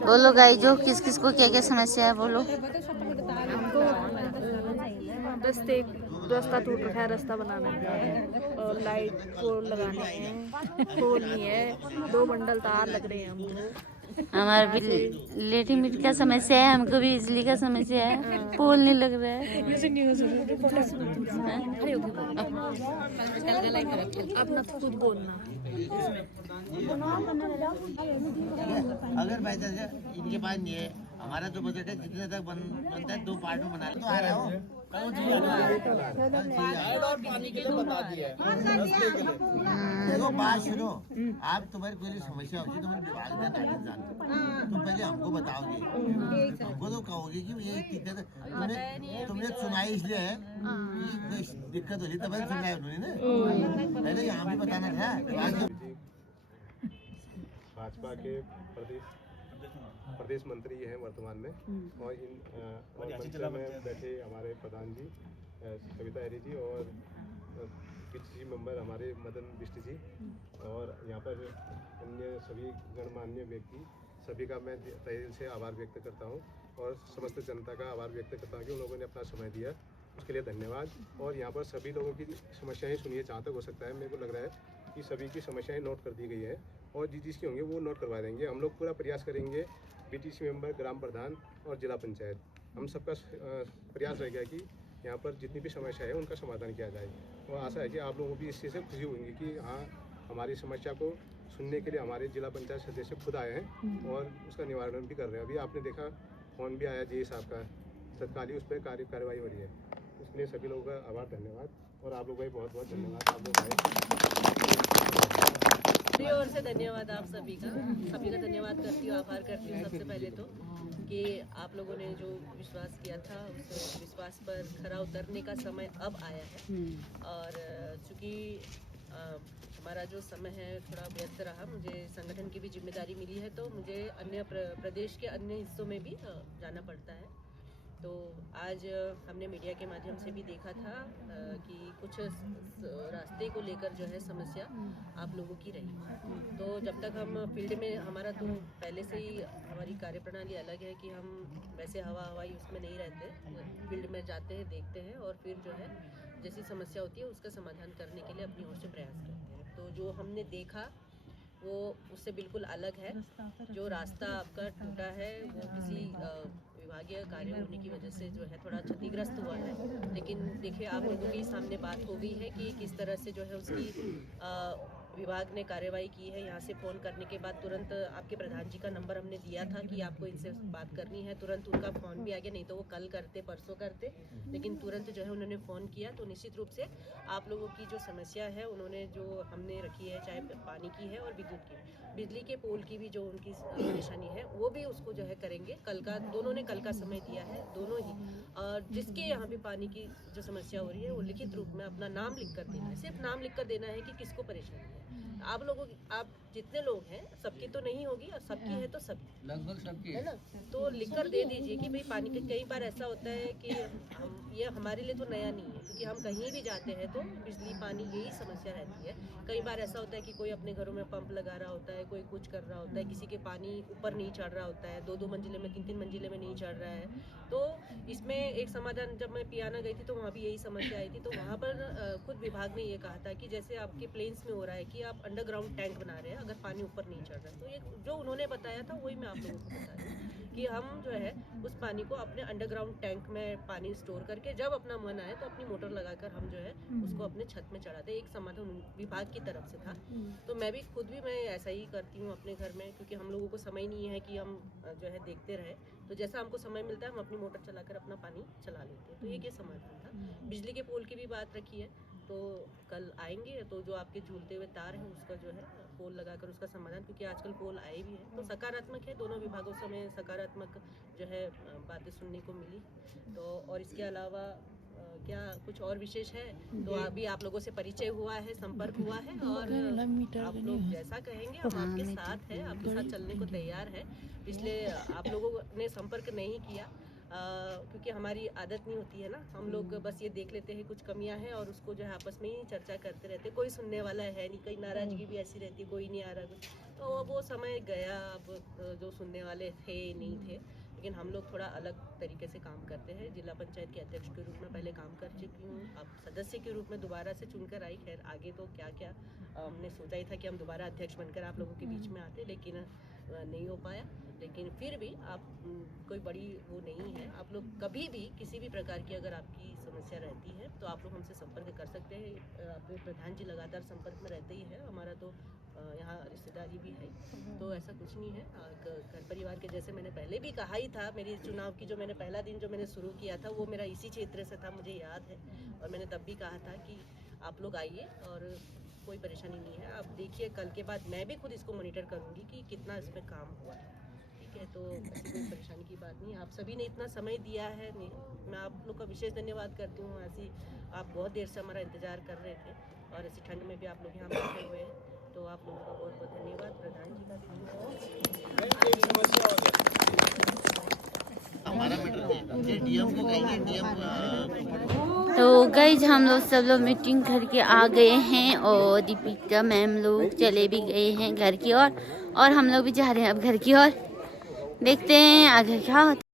बोलो गाई जो किस किस को क्या क्या समस्या है बोलो। हमको रास्ता टूट रखा है, रास्ता बनाना है और लाइट पोल लगाने हैं, पोल नहीं है, 2 बंडल तार लग रहे हैं हमको। हमारे भी लेटरिन का समस्या है, हमको भी बिजली का समस्या है, पोल नहीं लग रहा है। अपना खुद बोलना। अगर भाई इनके पास नहीं है, हमारा जो बजट है जितने तक बनता है 2 पार्ट में बना तो आ रहा हो। देखो बात सुनो, आप तुम्हारी कोई समस्या होगी तुम्हारे विभाग में नाटक जानते, तुम पहले हमको बताओगे, हमको तो कहोगे कि ये दिक्कत तुमने सुनाई इसलिए है कि दिक्कत होगी तब सुनाई उन्होंने ना, पहले यहाँ भी बताना था। भाजपा के प्रदेश मंत्री हैं वर्तमान में, और इन मंच में बैठे हमारे प्रधान जी सविता हरी जी और पीसीसी मेंबर हमारे मदन बिष्ट जी, और यहाँ पर अन्य सभी गणमान्य व्यक्ति, सभी का मैं तहे दिल से आभार व्यक्त करता हूँ और समस्त जनता का आभार व्यक्त करता हूँ कि उन लोगों ने अपना समय दिया, उसके लिए धन्यवाद। और यहाँ पर सभी लोगों की समस्याएं सुनिए जहाँ तक हो सकता है। मेरे को लग रहा है कि सभी की समस्याएं नोट कर दी गई है और जिसकी होंगे वो नोट करवा देंगे। हम लोग पूरा प्रयास करेंगे, बीटीसी मेंबर, ग्राम प्रधान और जिला पंचायत, हम सबका प्रयास रहेगा कि यहाँ पर जितनी भी समस्या है उनका समाधान किया जाए। और आशा है कि आप लोगों को भी इस चीज़ से खुशी होगी कि हाँ, हमारी समस्या को सुनने के लिए हमारे जिला पंचायत सदस्य खुद आए हैं और उसका निवारण भी कर रहे हैं। अभी आपने देखा फ़ोन भी आया जी साहब का, तत्कालीन उस पर कार्रवाई हो रही है। उसके लिए सभी लोगों का आभार, धन्यवाद। और आप लोगों का भी बहुत बहुत धन्यवाद। आप लोग मेरी ओर से धन्यवाद आप सभी का धन्यवाद करती हूँ, आभार करती हूँ सबसे पहले तो कि आप लोगों ने जो विश्वास किया था उस विश्वास पर खरा उतरने का समय अब आया है। और चूँकि हमारा जो समय है थोड़ा व्यस्त रहा, मुझे संगठन की भी जिम्मेदारी मिली है, तो मुझे अन्य प्रदेश के अन्य हिस्सों में भी जाना पड़ता है। तो आज हमने मीडिया के माध्यम से भी देखा था कि कुछ रास्ते को लेकर जो है समस्या आप लोगों की रही। तो जब तक हम फील्ड में, हमारा तो पहले से ही हमारी कार्यप्रणाली अलग है कि हम वैसे हवाई उसमें नहीं रहते, फील्ड में जाते हैं, देखते हैं और फिर जो है जैसी समस्या होती है उसका समाधान करने के लिए अपनी ओर से प्रयास करते हैं। तो जो हमने देखा वो उससे बिल्कुल अलग है। जो रास्ता आपका टूटा है वो किसी विभागीय कार्य होने की वजह से जो है थोड़ा क्षतिग्रस्त हुआ है, लेकिन देखिए आप लोगों के सामने बात हो गई है कि किस तरह से जो है उसकी विभाग ने कार्रवाई की है। यहाँ से फ़ोन करने के बाद तुरंत आपके प्रधान जी का नंबर हमने दिया था कि आपको इनसे बात करनी है, तुरंत उनका फ़ोन भी आ गया, नहीं तो वो कल करते परसों करते, लेकिन तुरंत जो है उन्होंने फ़ोन किया। तो निश्चित रूप से आप लोगों की जो समस्या है उन्होंने जो हमने रखी है, चाहे पानी की है और विद्युत की, बिजली के पोल की भी जो उनकी परेशानी है वो भी उसको जो है करेंगे। कल का दोनों ने कल का समय दिया है, दोनों ही जिसके यहाँ भी पानी की जो समस्या हो रही है वो लिखित रूप में अपना नाम लिख कर देना है, सिर्फ नाम लिख कर देना है कि किसको परेशानी है। आप जितने लोग हैं सबकी तो नहीं होगी, और सबकी है तो सबकी, लगभग सबकी है ना, तो लिख कर दे दीजिए कि भाई पानी के। कई बार ऐसा होता है कि ये हमारे लिए तो नया नहीं है, क्योंकि हम कहीं भी जाते हैं तो बिजली पानी यही समस्या रहती है। कई बार ऐसा होता है कि कोई अपने घरों में पंप लगा रहा होता है, कोई कुछ कर रहा होता है, किसी के पानी ऊपर नहीं चढ़ रहा होता है, 2-2 मंजिले में, 3-3 मंजिले में नहीं चढ़ रहा है। तो इसमें एक समाधान, जब मैं पियाना गई थी तो वहाँ भी यही समस्या आई थी। तो वहाँ पर खुद विभाग ने ये कहा था कि जैसे आपके प्लेन्स में हो रहा है कि आप अंडरग्राउंड टैंक बना रहे हैं अगर पानी ऊपर नहीं चढ़ रहा है, तो ये जो उन्होंने बताया था वही मैं आप लोगों को बता रही हूँ कि हम जो है उस पानी को अपने अंडरग्राउंड टैंक में पानी स्टोर करके जब अपना मन आए तो अपनी मोटर लगाकर हम जो है उसको अपने छत में चढ़ाते। एक समाधान विभाग की तरफ से था। तो मैं भी खुद भी मैं ऐसा ही करती हूँ अपने घर में, क्योंकि हम लोगों को समय नहीं है कि हम जो है देखते रहे, तो जैसा हमको समय मिलता है हम अपनी मोटर चलाकर अपना पानी चला लेते हैं। तो ये समाधान था। बिजली के पोल की भी बात रखी है, तो कल आएंगे तो जो आपके झूलते हुए तार हैं उसका जो है पोल लगाकर उसका समाधान, क्योंकि आजकल पोल आए भी हैं, तो सकारात्मक है। दोनों विभागों से हमें सकारात्मक जो है बातें सुनने को मिली। तो और इसके अलावा क्या कुछ और विशेष है तो अभी आप लोगों से परिचय हुआ है, संपर्क हुआ है, और आप लोग जैसा कहेंगे हम आपके साथ हैं, आपके साथ चलने को तैयार है। इसलिए आप लोगों ने संपर्क नहीं किया, क्योंकि हमारी आदत नहीं होती है ना, हम लोग बस ये देख लेते हैं कुछ कमियां हैं और उसको जो है आपस में ही चर्चा करते रहते हैं, कोई सुनने वाला है नहीं, कई नाराजगी भी ऐसी रहती है, कोई नहीं आ रहा कुछ, तो अब वो समय गया, अब जो सुनने वाले थे नहीं थे। लेकिन हम लोग थोड़ा अलग तरीके से काम करते हैं। जिला पंचायत के अध्यक्ष के रूप में पहले काम कर चुकी हूँ, अब सदस्य के रूप में दोबारा से चुनकर आई। खैर आगे तो क्या क्या हमने सोचा ही था कि हम दोबारा अध्यक्ष बनकर आप लोगों के बीच में आते, लेकिन नहीं हो पाया। लेकिन फिर भी आप कोई बड़ी वो नहीं है, आप लोग कभी भी किसी भी प्रकार की अगर आपकी समस्या रहती है तो आप लोग हमसे संपर्क कर सकते हैं। अपने प्रधान जी लगातार संपर्क में रहते ही है, हमारा तो यहाँ रिश्तेदारी भी है, तो ऐसा कुछ नहीं है। घर परिवार के जैसे मैंने पहले भी कहा ही था, मेरी चुनाव की जो मैंने पहला दिन जो मैंने शुरू किया था वो मेरा इसी क्षेत्र से था, मुझे याद है, और मैंने तब भी कहा था कि आप लोग आइए और कोई परेशानी नहीं है। आप देखिए कल के बाद मैं भी खुद इसको मॉनिटर करूँगी कि कितना इसमें काम हुआ है, ठीक है, तो ऐसी कोई परेशानी की बात नहीं। आप सभी ने इतना समय दिया है, मैं आप लोग का विशेष धन्यवाद करती हूँ। ऐसी आप बहुत देर से हमारा इंतज़ार कर रहे थे और ऐसी ठंड में भी आप लोग यहाँ बैठे हुए हैं, तो आप लोगों का बहुत बहुत धन्यवाद। प्रधान जी का हमारा ये डीएम को कहेंगे, डीएम तो गाइज हम लोग सब लोग मीटिंग करके आ गए हैं और दीपिका मैम लोग चले भी गए हैं घर की ओर और हम लोग भी जा रहे हैं अब घर की ओर। देखते हैं आगे क्या होता है।